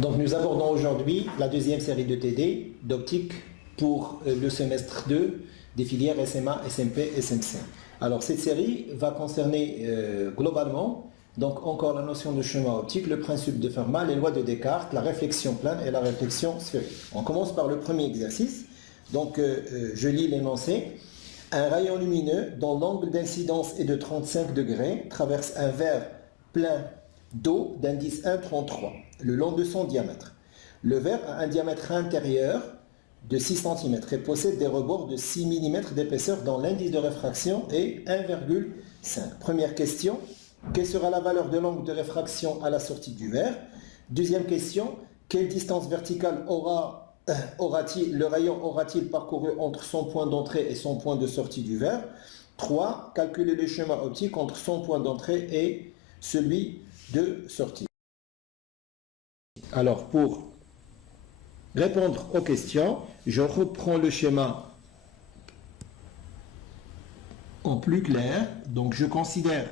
Donc nous abordons aujourd'hui la deuxième série de TD d'optique pour le semestre 2 des filières SMA, SMP, SMC. Alors cette série va concerner globalement donc encore la notion de chemin optique, le principe de Fermat, les lois de Descartes, la réflexion plane et la réflexion sphérique. On commence par le premier exercice. Donc je lis l'énoncé. Un rayon lumineux dont l'angle d'incidence est de 35 degrés traverse un verre plein d'eau d'indice 1,33 le long de son diamètre. Le verre a un diamètre intérieur de 6 cm et possède des rebords de 6 mm d'épaisseur dont l'indice de réfraction est 1,5. Première question, quelle sera la valeur de l'angle de réfraction à la sortie du verre? Deuxième question, quelle distance verticale le rayon aura-t-il parcouru entre son point d'entrée et son point de sortie du verre? 3. Calculer le schéma optique entre son point d'entrée et celui de sortie. Alors, pour répondre aux questions, je reprends le schéma en plus clair. Donc, je considère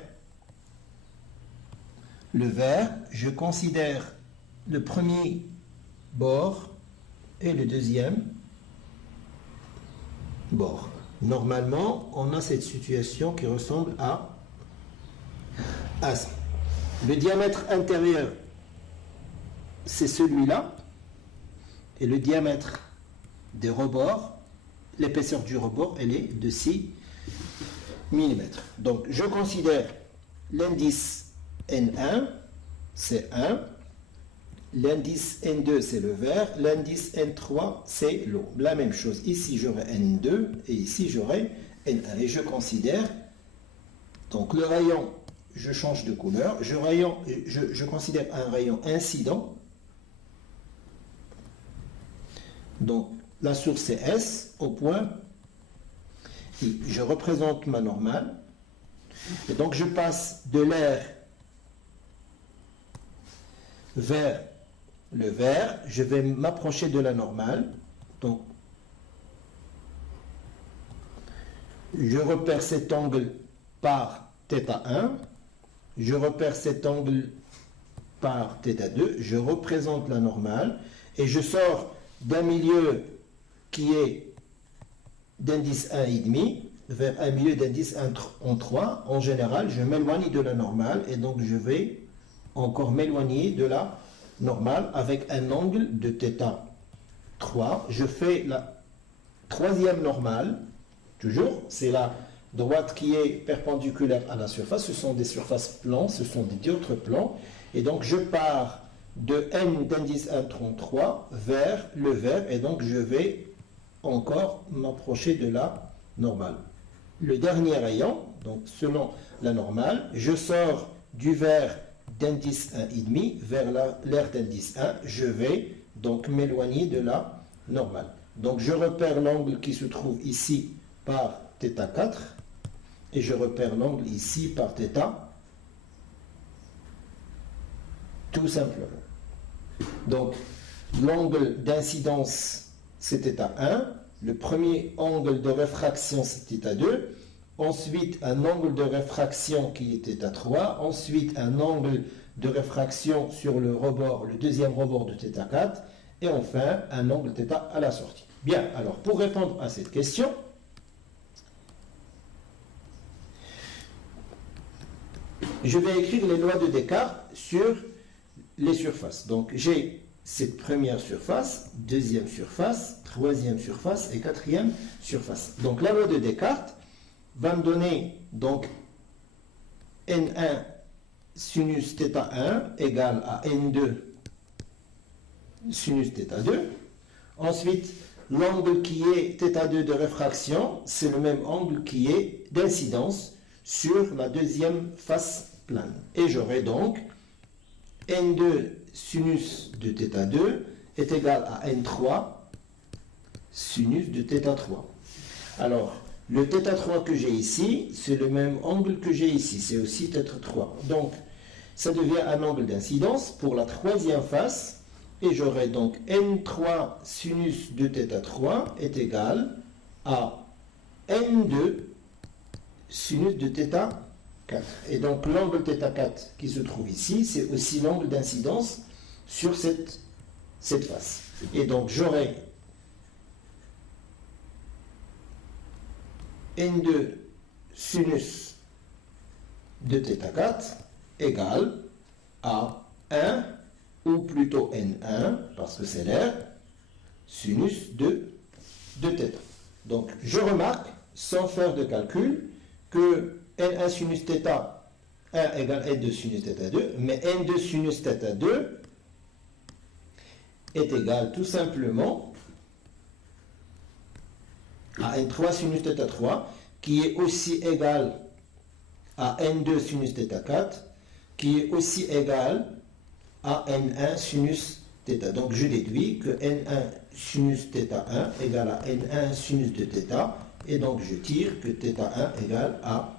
le verre, je considère le premier bord et le deuxième bord. Normalement, on a cette situation qui ressemble à ça. Le diamètre intérieur, c'est celui-là, et le diamètre des rebords, l'épaisseur du rebord, elle est de 6 mm. Donc, je considère l'indice N1, c'est 1, l'indice N2, c'est le verre, l'indice N3, c'est l'eau. La même chose, ici j'aurai N2, et ici j'aurai N1. Et je considère, donc le rayon, je change de couleur, je considère un rayon incident. Donc, la source est S au point I. Je représente ma normale. Et donc, je passe de l'air vers le vert. Je vais m'approcher de la normale. Donc, je repère cet angle par θ1. Je repère cet angle par θ2. Je représente la normale. Et je sors d'un milieu qui est d'indice 1,5 vers un milieu d'indice 1,3. En général, je m'éloigne de la normale et donc je vais encore m'éloigner de la normale avec un angle de θ3. Je fais la troisième normale, toujours, c'est la droite qui est perpendiculaire à la surface. Ce sont des surfaces plans, ce sont des dioptres plans. Et donc je pars de n d'indice 1,33 vers le vert et donc je vais encore m'approcher de la normale. Le dernier rayon, donc selon la normale, je sors du vert d'indice 1,5 vers l'air d'indice 1, je vais donc m'éloigner de la normale. Donc je repère l'angle qui se trouve ici par θ4 et je repère l'angle ici par θ, tout simplement. Donc, l'angle d'incidence, c'est θ1. Le premier angle de réfraction, c'est θ2. Ensuite, un angle de réfraction qui est θ3. Ensuite, un angle de réfraction sur le rebord, le deuxième rebord de θ4. Et enfin, un angle θ à la sortie. Bien, alors, pour répondre à cette question, je vais écrire les lois de Descartes sur les surfaces. Donc, j'ai cette première surface, deuxième surface, troisième surface et quatrième surface. Donc, la loi de Descartes va me donner donc N1 sinus θ1 égale à N2 sinus θ2. Ensuite, l'angle qui est θ2 de réfraction, c'est le même angle qui est d'incidence sur la deuxième face plane. Et j'aurai donc N2 sinus de θ2 est égal à N3 sinus de θ3. Alors, le θ3 que j'ai ici, c'est le même angle que j'ai ici, c'est aussi θ3. Donc, ça devient un angle d'incidence pour la troisième face, et j'aurai donc N3 sinus de θ3 est égal à N2 sinus de θ4. Et donc l'angle θ4 qui se trouve ici, c'est aussi l'angle d'incidence sur cette cette face. Et donc j'aurai N2 sinus de θ4 égale à 1, ou plutôt N1, parce que c'est l'air, sinus de θ. Donc je remarque, sans faire de calcul, que N1 sinus θ1 égale N2 sinus θ2, mais N2 sinus θ2 est égal tout simplement à N3 sinus θ3, qui est aussi égal à N2 sinus θ4, qui est aussi égal à N1 sinus θ. Donc je déduis que N1 sinus θ1 égale à N1 sinus de θ, et donc je tire que θ1 égale à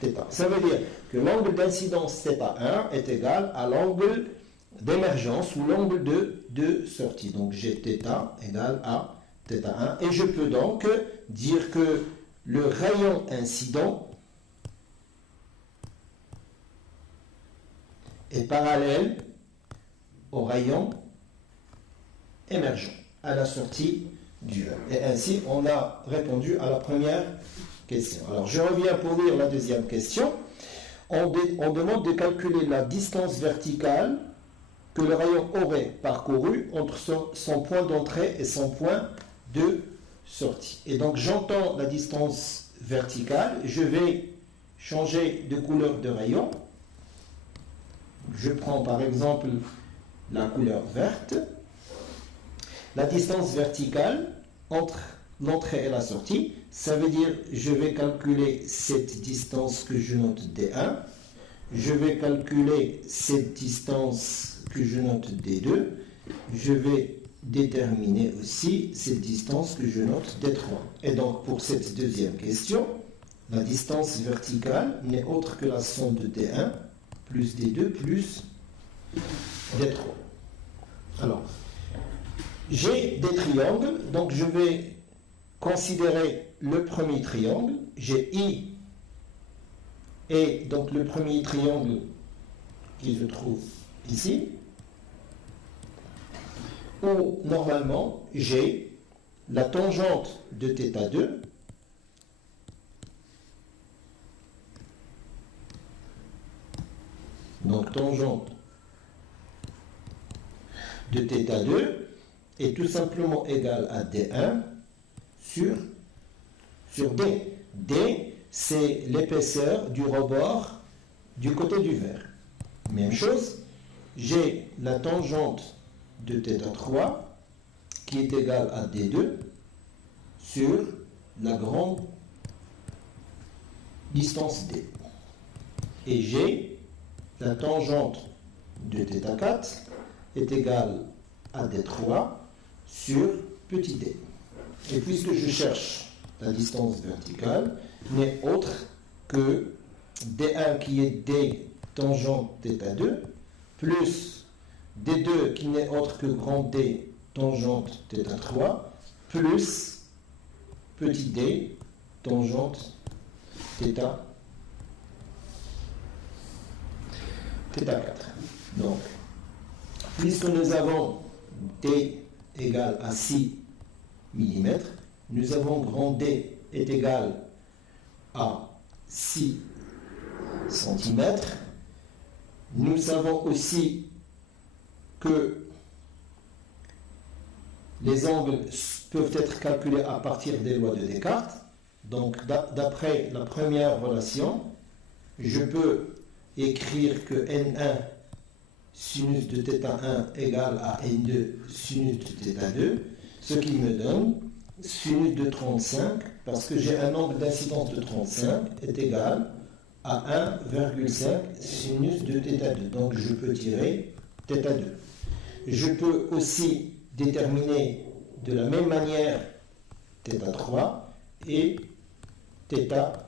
θ. Ça veut dire que l'angle d'incidence θ1 est égal à l'angle d'émergence ou l'angle de sortie. Donc j'ai θ égale à θ1, et je peux donc dire que le rayon incident est parallèle au rayon émergent à la sortie du verre. Et ainsi, on a répondu à la première question. Alors, je reviens pour lire la deuxième question. On demande de calculer la distance verticale que le rayon aurait parcouru entre son point d'entrée et son point de sortie. Et donc, j'entends la distance verticale. Je vais changer de couleur de rayon. Je prends par exemple la couleur verte. La distance verticale entre l'entrée et la sortie, ça veut dire je vais calculer cette distance que je note D1, je vais calculer cette distance que je note D2, je vais déterminer aussi cette distance que je note D3. Et donc pour cette deuxième question, la distance verticale n'est autre que la somme de D1 plus D2 plus D3. Alors, j'ai des triangles, donc je vais considérer le premier triangle. J'ai I, et donc le premier triangle qui se trouve ici, où normalement j'ai la tangente de θ2 donc tangente de θ2 est tout simplement égal à D1 sur D. D, c'est l'épaisseur du rebord du côté du verre. Même chose, j'ai la tangente de θ3 qui est égale à D2 sur la grande distance D. Et j'ai la tangente de θ4 est égale à D3 sur petit d. Et puisque je cherche la distance verticale, n'est autre que D1 qui est D tangente θ2 plus D2 qui n'est autre que grand D tangente θ3 plus petit d tangente θ4. Donc, puisque nous avons D égale à 6 mm, nous avons grand D est égal à 6 cm. Nous savons aussi que les angles peuvent être calculés à partir des lois de Descartes. Donc, d'après la première relation, je peux écrire que N1 sinus de θ1 égale à N2 sinus de θ2, ce qui me donne sinus de 35, parce que j'ai un angle d'incidence de 35, est égal à 1,5 sinus de θ2. Donc je peux tirer θ2. Je peux aussi déterminer de la même manière θ3 et θ4.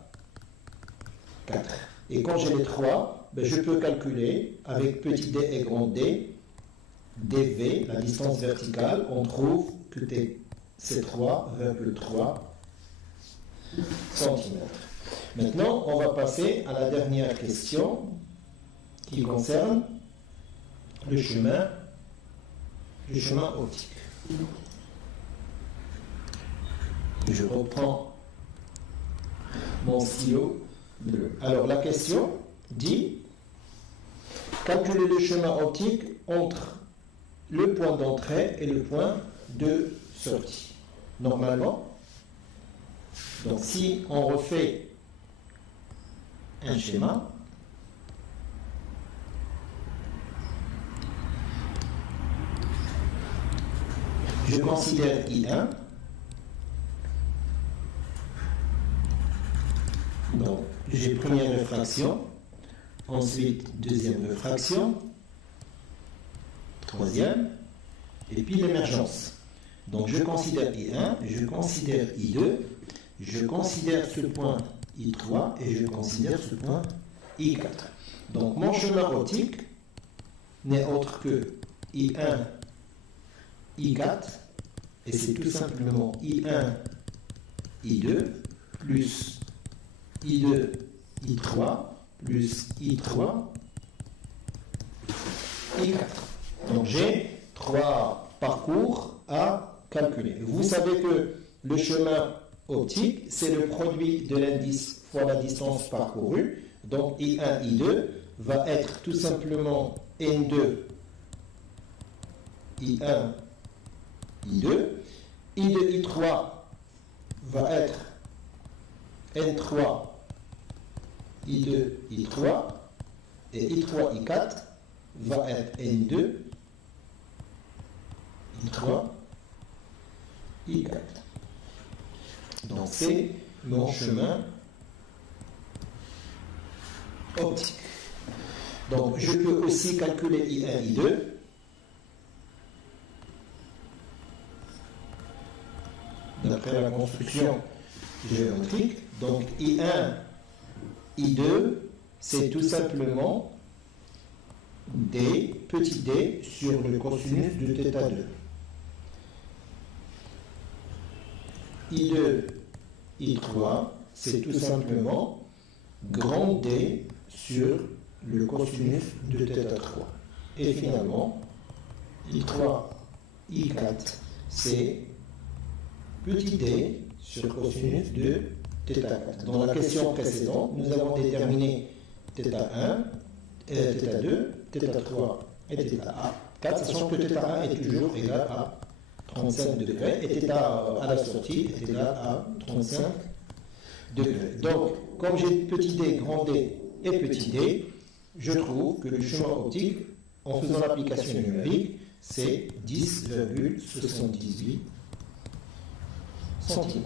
Et quand j'ai les trois, je peux calculer avec petit d et grand d, dv, la distance verticale, on trouve que c'est 3,3 cm. Maintenant, on va passer à la dernière question qui concerne le chemin du chemin optique. Je reprends mon stylo bleu. Alors la question dit calculer le chemin optique entre le point d'entrée et le point de sortie. Normalement, donc si on refait un schéma, je considère I1, donc j'ai première réfraction, ensuite deuxième réfraction, troisième, et puis l'émergence. Donc je considère I1, je considère I2, je considère ce point I3 et je considère ce point I4. Donc mon chemin optique n'est autre que I1, I4, et c'est tout simplement I1, I2, plus I2, I3, plus I3, I4. Donc j'ai 3 parcours à calculer. Vous savez que le chemin optique, c'est le produit de l'indice fois la distance parcourue. Donc I1, I2 va être tout simplement N2, I1, I2. I2, I3 va être N3, I2, I3. Et I3, I4 va être N2, I3, I4. Donc c'est mon chemin optique. Donc je peux aussi calculer I1, I2. D'après la construction géométrique. Donc I1, I2, c'est tout simplement D, petit d, sur le cosinus de θ2. I2, I3, c'est tout simplement grand D sur le cosinus de θ3. Et finalement, I3, I4, c'est petit d sur cosinus de θ4. Dans la question précédente, nous avons déterminé θ1, θ2, θ3 et θ4, sachant que θ1 est toujours égal à 35 degrés et θ à la sortie est égal à 35 degrés. Donc, comme j'ai petit d, grand D et petit d, je trouve que le chemin optique, en faisant l'application numérique, c'est 10,78 cm.